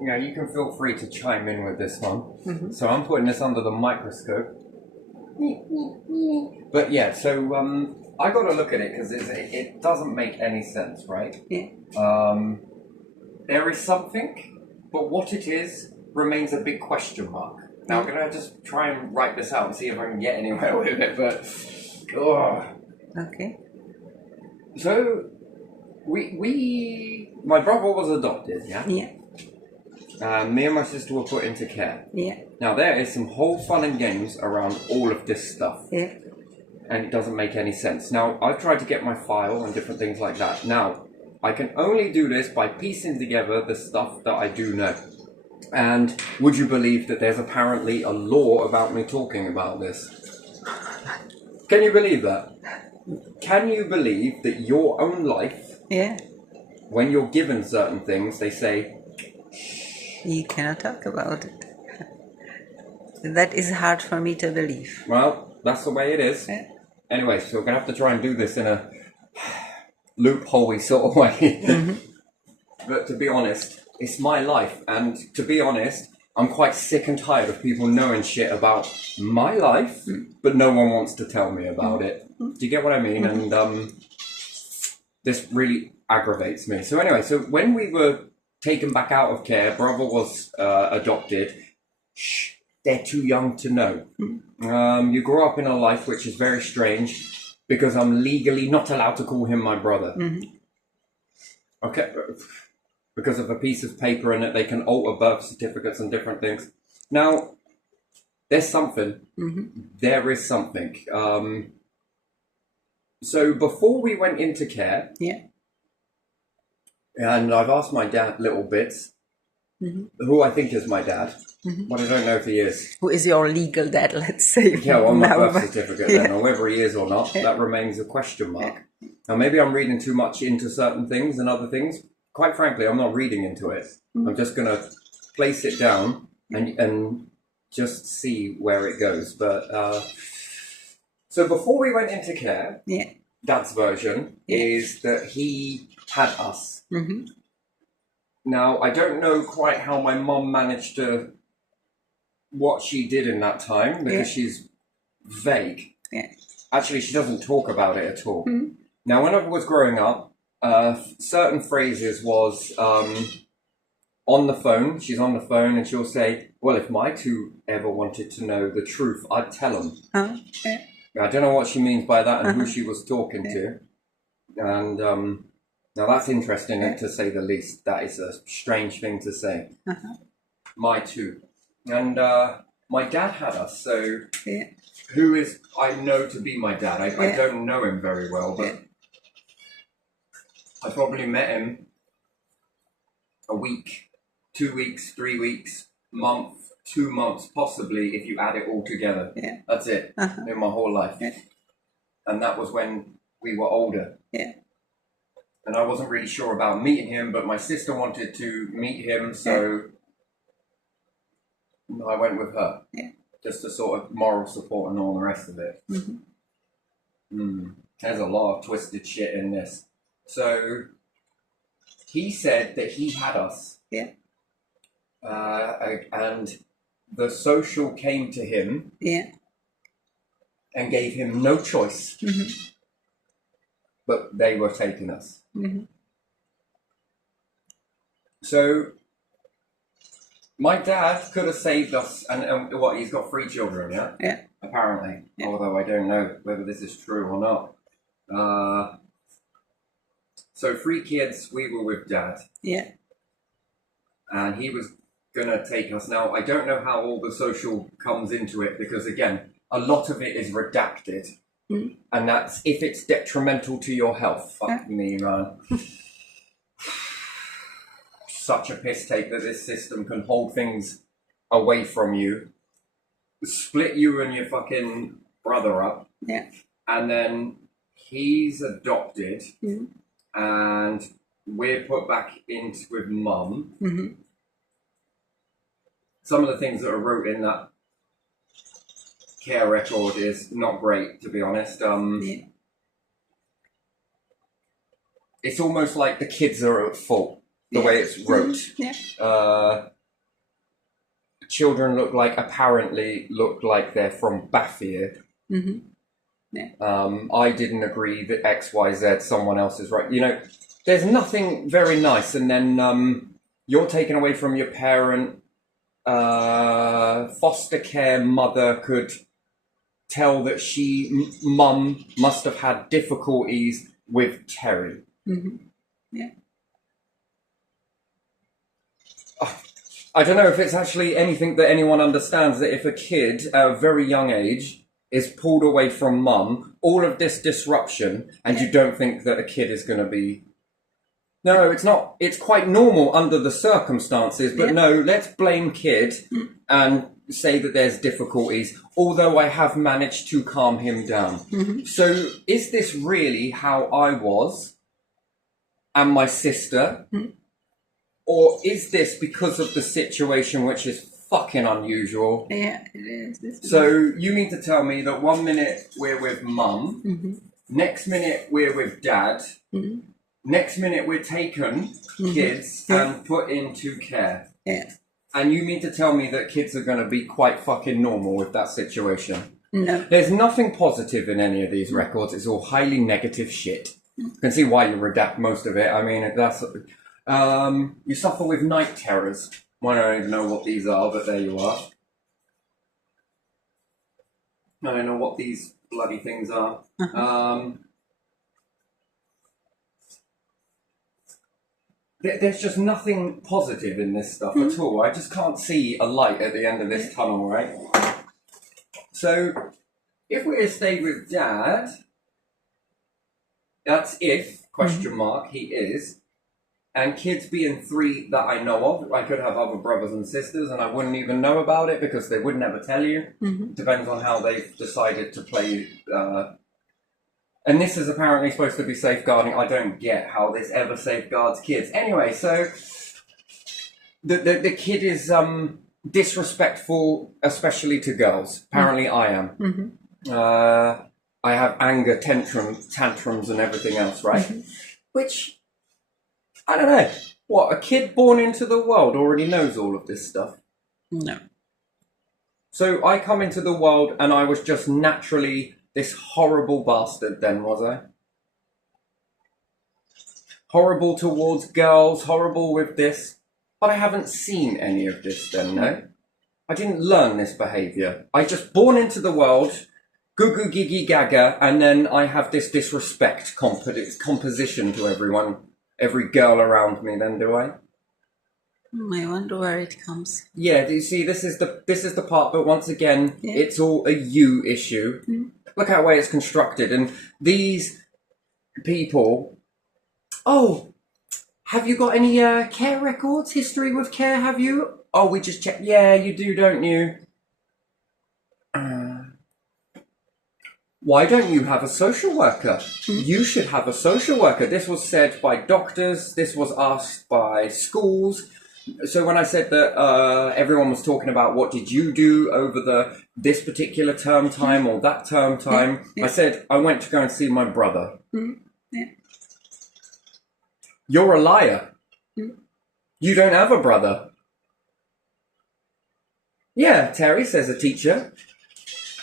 Yeah, you can feel free to chime in with this one. So I'm putting this under the microscope. But yeah, so I got to look at it because it doesn't make any sense, right? Yeah. There is something, but what it is remains a big question mark. Now I'm gonna just try and write this out and see if I can get anywhere with it. But Okay. so my brother was adopted, yeah. Yeah. Me and my sister were put into care. Yeah. Now there is some whole fun and games around all of this stuff. Yeah. And it doesn't make any sense. Now, I've tried to get my file and different things like that. Now, I can only do this by piecing together the stuff that I do know. And would you believe that there's apparently a law about me talking about this? Can you believe that? Can you believe that your own life, Yeah. when you're given certain things, they say, You cannot talk about it. That is hard for me to believe. well, that's the way it is. Yeah. Anyway, so we're going to have to try and do this in a loophole-y sort of way. But to be honest, it's my life. And to be honest, I'm quite sick and tired of people knowing shit about my life, but no one wants to tell me about it. Do you get what I mean? And this really aggravates me. So anyway, so when we were taken back out of care, brother was adopted. Shh. They're too young to know. You grow up in a life which is very strange because I'm legally not allowed to call him my brother. Okay, because of a piece of paper in it, they can alter birth certificates and different things. Now, there's something. There is something. So before we went into care, Yeah. and I've asked my dad little bits, who I think is my dad, but I don't know if he is. Who is your legal dad, let's say? Yeah, well, my now, birth certificate then, or whether he is or not, that remains a question mark. Now, maybe I'm reading too much into certain things and other things. Quite frankly, I'm not reading into it. I'm just going to place it down and just see where it goes. But so before we went into care, Yeah. Dad's version is that he had us. Now, I don't know quite how my mum managed to, what she did in that time, because she's vague. Yeah. Actually, she doesn't talk about it at all. Now, when I was growing up, certain phrases was on the phone. She's on the phone and she'll say, well, if my two ever wanted to know the truth, I'd tell them. Yeah. I don't know what she means by that and who she was talking to. And now that's interesting to say the least. That is a strange thing to say. My two. And my dad had us, so who is, I know to be my dad. I don't know him very well, but I probably met him a week, 2 weeks, 3 weeks, month, 2 months, possibly, if you add it all together. That's it, in my whole life. And that was when we were older. And I wasn't really sure about meeting him, but my sister wanted to meet him, so I went with her. Just to sort of moral support and all the rest of it. There's a lot of twisted shit in this. So he said that he had us. And the social came to him and gave him no choice. But they were taking us. So my dad could have saved us, and what, he's got 3 children, yeah? Apparently, although I don't know whether this is true or not. So 3 kids, we were with Dad. And he was going to take us. Now, I don't know how all the social comes into it, because again, a lot of it is redacted. And that's if it's detrimental to your health. Fuck me, man. Such a piss take that this system can hold things away from you, split you and your fucking brother up, and then he's adopted, and we're put back into with mum. Some of the things that are wrote in that care record is not great, to be honest. It's almost like the kids are at fault. the way it's wrote. Children apparently look like they're from Bafir. I didn't agree that XYZ, someone else is right. You know, there's nothing very nice. And then you're taken away from your parent. Foster care mother could tell that mum must have had difficulties with Terry. I don't know if it's actually anything that anyone understands, that if a kid at a very young age is pulled away from mum, all of this disruption, and you don't think that a kid is going to be... No, it's not. It's quite normal under the circumstances, but no, let's blame kid and say that there's difficulties, although I have managed to calm him down. So is this really how I was and my sister? Or is this because of the situation, which is fucking unusual? Yeah, it is. So you mean to tell me that 1 minute we're with mum, next minute we're with dad, next minute we're taken, kids, and put into care. And you mean to tell me that kids are going to be quite fucking normal with that situation? No. There's nothing positive in any of these records. It's all highly negative shit. You can see why you redact most of it. I mean, that's... you suffer with night terrors. Well, I don't even know what these are, but there you are. I don't know what these bloody things are. There's just nothing positive in this stuff at all. I just can't see a light at the end of this tunnel, right? So, if we're to stay with Dad, that's if, question mark, he is. And kids being 3 that I know of, I could have other brothers and sisters and I wouldn't even know about it because they would never tell you. Depends on how they've decided to play. And this is apparently supposed to be safeguarding. I don't get how this ever safeguards kids. Anyway, so the kid is disrespectful, especially to girls. Apparently I am. I have anger tantrums and everything else, right? Which... I don't know. What, a kid born into the world already knows all of this stuff? No. So I come into the world and I was just naturally this horrible bastard then, was I? Horrible towards girls, horrible with this. But I haven't seen any of this then, no? I didn't learn this behaviour. I just born into the world, goo giggy gaga, and then I have this disrespect composition to everyone. Every girl around me, then, do I? I wonder where it comes. Yeah, do you see? This is the part, but once again, it's all a you issue. Look how way it's constructed, and these people. Oh, have you got any care records? History with care? Have you? Oh, we just checked. Yeah, you do, don't you? Why don't you have a social worker? You should have a social worker. This was said by doctors. This was asked by schools. So when I said that everyone was talking about what did you do over this particular term time or that term time, I said I went to go and see my brother. You're a liar. You don't have a brother. Yeah, Terry, says a teacher.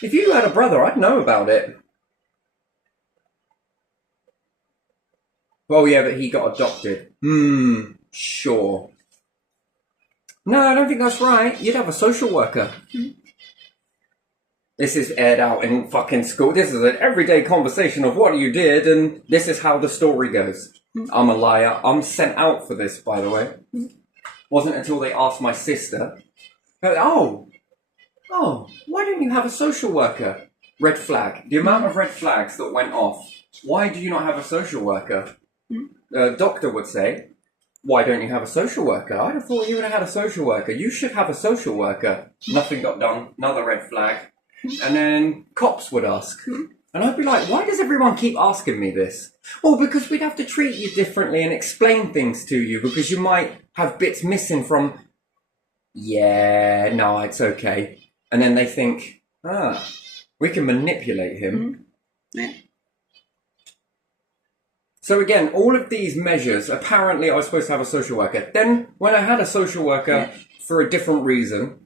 If you had a brother, I'd know about it. Well, yeah, but he got adopted. Sure. No, I don't think that's right. You'd have a social worker. This is aired out in fucking school. This is an everyday conversation of what you did, and this is how the story goes. I'm a liar. I'm sent out for this, by the way. Wasn't until they asked my sister. Oh, why don't you have a social worker? Red flag. The amount of red flags that went off. Why do you not have a social worker? The doctor would say, why don't you have a social worker? I'd have thought you would have had a social worker. You should have a social worker. Nothing got done. Another red flag. And then cops would ask. And I'd be like, why does everyone keep asking me this? Well, because we'd have to treat you differently and explain things to you because you might have bits missing from, yeah, no, it's okay. And then they think, we can manipulate him. Yeah. So So again, all of these measures, apparently I was supposed to have a social worker. Then when I had a social worker for a different reason,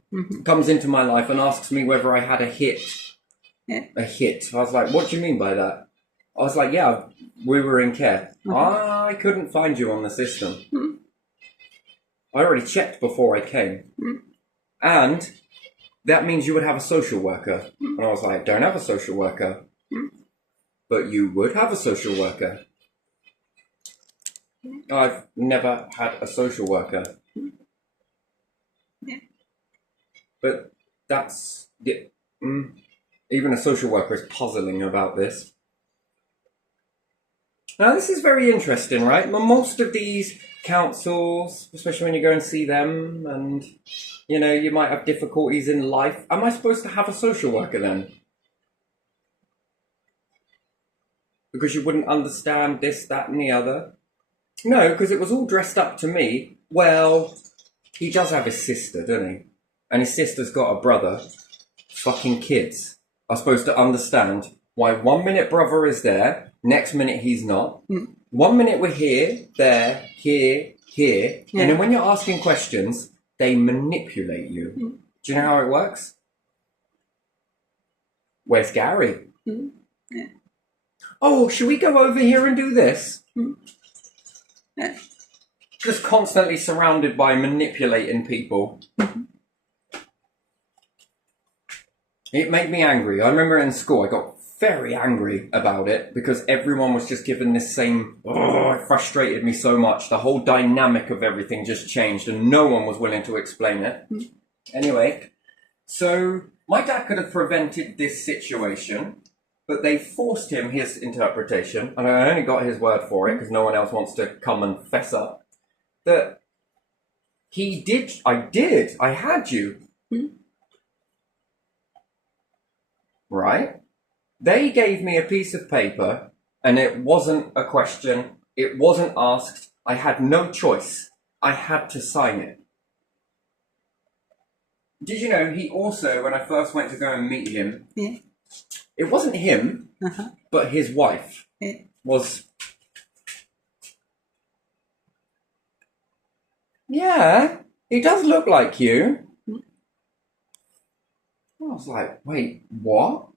comes into my life and asks me whether I had a hit. A hit. I was like, what do you mean by that? I was like, yeah, we were in care. I couldn't find you on the system. I already checked before I came. And that means you would have a social worker. And I was like, don't have a social worker. But you would have a social worker. I've never had a social worker. But that's... even a social worker is puzzling about this. Now, this is very interesting, right? Most of these councils, especially when you go and see them, and, you know, you might have difficulties in life. Am I supposed to have a social worker then? Because you wouldn't understand this, that, and the other? No, because it was all dressed up to me. Well, he does have his sister, doesn't he? And his sister's got a brother. Fucking kids are supposed to understand why 1 minute brother is there, next minute he's not. 1 minute we're here, there, here, here. And then when you're asking questions, they manipulate you. Do you know how it works? Where's Gary? Oh, should we go over here and do this? Just constantly surrounded by manipulating people. It made me angry. I remember in school I got very angry about it because everyone was just given this same... it frustrated me so much. The whole dynamic of everything just changed and no one was willing to explain it. Anyway, so my dad could have prevented this situation, but they forced him his interpretation, and I only got his word for it because no one else wants to come and fess up, that he did, I had you. Right? They gave me a piece of paper, and it wasn't a question, it wasn't asked, I had no choice. I had to sign it. Did you know he also, when I first went to go and meet him, it wasn't him, but his wife was... Yeah, he does look like you. I was like, wait, what?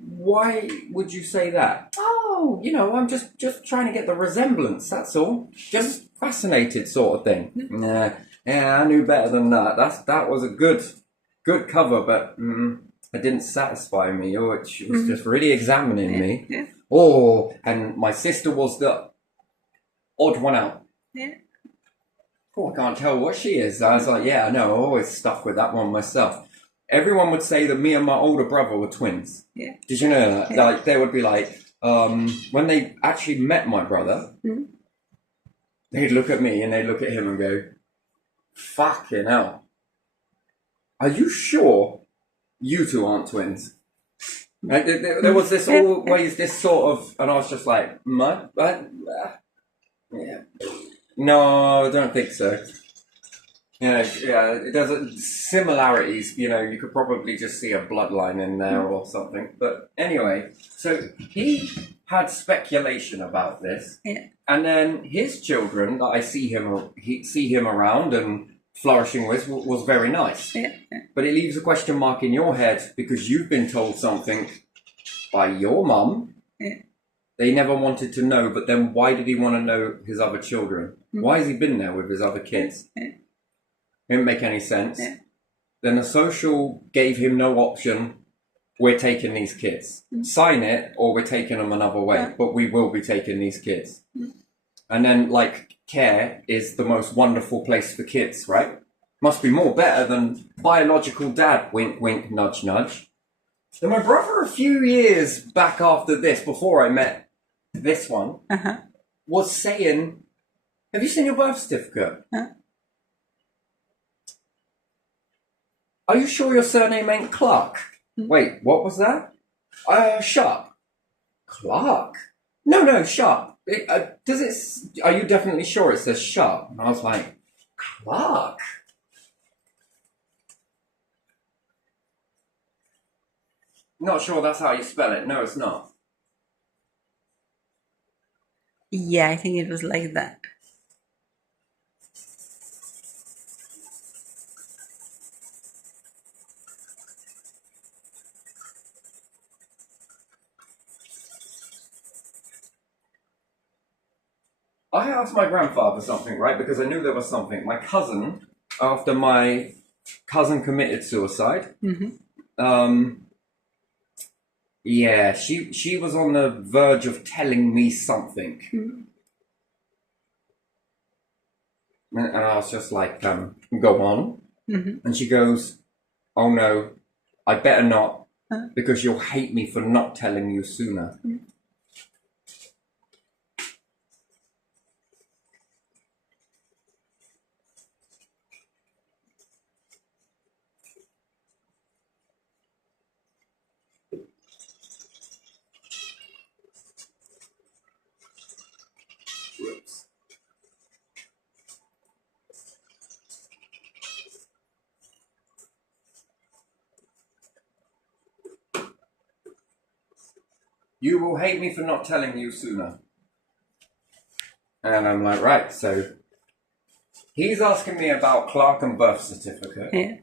Why would you say that? Oh, you know, I'm just trying to get the resemblance, that's all. Just fascinated sort of thing. Nah, yeah, I knew better than that. That was a good cover, but it didn't satisfy me. Oh, she was just really examining me. Oh, and my sister was the odd one out. Oh, I can't tell what she is. I was like, yeah, I know, I always stuck with that one myself. Everyone would say that me and my older brother were twins. Did you know that? Like, they would be like, when they actually met my brother, they'd look at me and they'd look at him and go, fucking hell. Are you sure you two aren't twins? Like, there was this always this sort of, and I was just like, yeah. No, I don't think so. Yeah, it does similarities. You know, you could probably just see a bloodline in there or something. But anyway, so he had speculation about this, and then his children that I see him around and flourishing with was very nice. But it leaves a question mark in your head because you've been told something by your mum. They never wanted to know, but then why did he want to know his other children? Why has he been there with his other kids? It didn't make any sense. Then the social gave him no option. We're taking these kids. Sign it, or we're taking them another way. But we will be taking these kids. And then, like, care is the most wonderful place for kids, right? Must be more better than biological dad. Wink, wink, nudge, nudge. Then my brother, a few years back after this, before I met this one, was saying, have you seen your birth certificate? Are you sure your surname ain't Clark? Wait, what was that? Sharp. Clark? No, Sharp. Are you definitely sure it says Sharp? And I was like, Clark? Not sure that's how you spell it. No, it's not. Yeah, I think it was like that. I asked my grandfather something, right? Because I knew there was something. My cousin, after my cousin committed suicide, yeah, she was on the verge of telling me something. And I was just like, go on. And she goes, oh no, I better not, because you'll hate me for not telling you sooner. Whoops. You will hate me for not telling you sooner. And I'm like, right, so he's asking me about Clark and birth certificate. Yeah.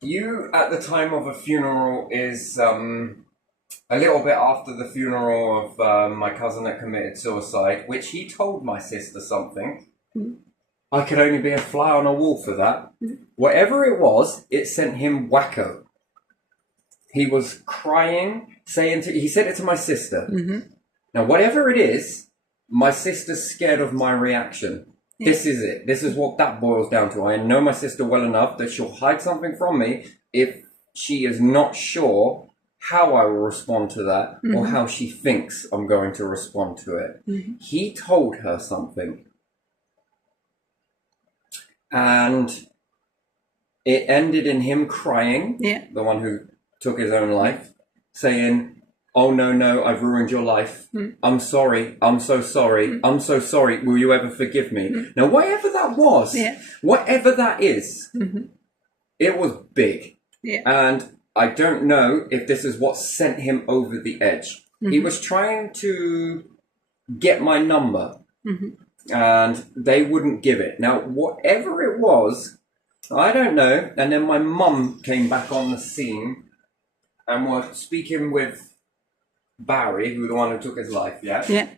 You, at the time of a funeral, is a little bit after the funeral of my cousin that committed suicide, which he told my sister something. I could only be a fly on a wall for that. Whatever it was, it sent him wacko. He was crying, he said it to my sister. Now, whatever it is, my sister's scared of my reaction. This is it. This is what that boils down to. I know my sister well enough that she'll hide something from me if she is not sure how I will respond to that or how she thinks I'm going to respond to it. He told her something. And it ended in him crying, the one who took his own life, saying, oh, no, I've ruined your life. I'm sorry. I'm so sorry. I'm so sorry. Will you ever forgive me? Now, whatever that was, whatever that is, it was big. And I don't know if this is what sent him over the edge. He was trying to get my number, and they wouldn't give it. Now, whatever it was, I don't know. And then my mum came back on the scene and was speaking with Barry, who the one who took his life, yeah? Yeah.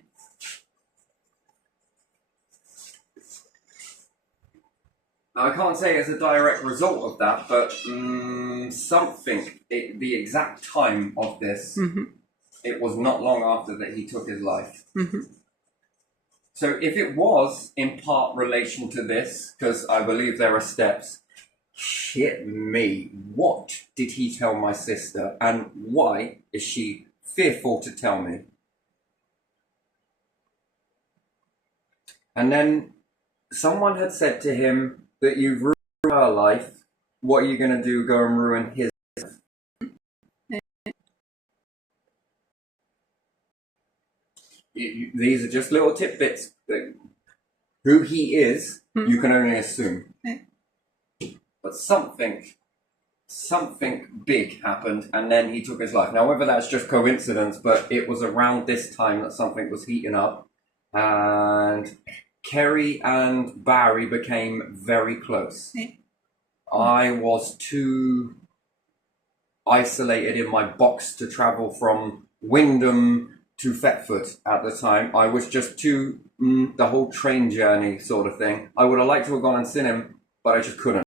Now, I can't say it's a direct result of that, but the exact time of this, it was not long after that he took his life. So if it was in part relation to this, because I believe there are steps, shit me, what did he tell my sister, and why is she fearful to tell me? And then someone had said to him that you've ruined her life. What are you going to do? Go and ruin his life? These are just little tidbits. Who he is, you can only assume. But something big happened, and then he took his life. Now, whether that's just coincidence, but it was around this time that something was heating up, and Kerry and Barry became very close. I was too isolated in my box to travel from Wyndham to Thetford at the time. I was just too, the whole train journey sort of thing. I would have liked to have gone and seen him, but I just couldn't.